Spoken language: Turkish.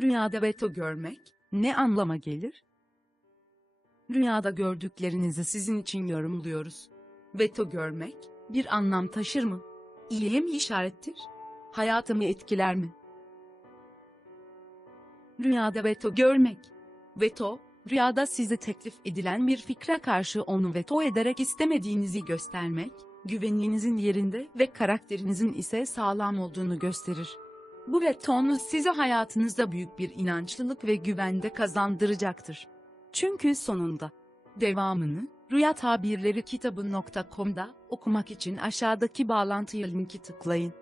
Rüyada veto görmek ne anlama gelir? Rüyada gördüklerinizi sizin için yorumluyoruz. Veto görmek bir anlam taşır mı? İyiye mi işarettir? Hayatımı etkiler mi? Rüyada veto görmek. Veto, rüyada size teklif edilen bir fikre karşı onu veto ederek istemediğinizi göstermek, güvenliğinizin yerinde ve karakterinizin ise sağlam olduğunu gösterir. Bu vetonuz size hayatınızda büyük bir inançlılık ve güvende kazandıracaktır. Çünkü sonunda devamını Rüya Tabirleri kitabı.com'da okumak için aşağıdaki bağlantıya linki tıklayın.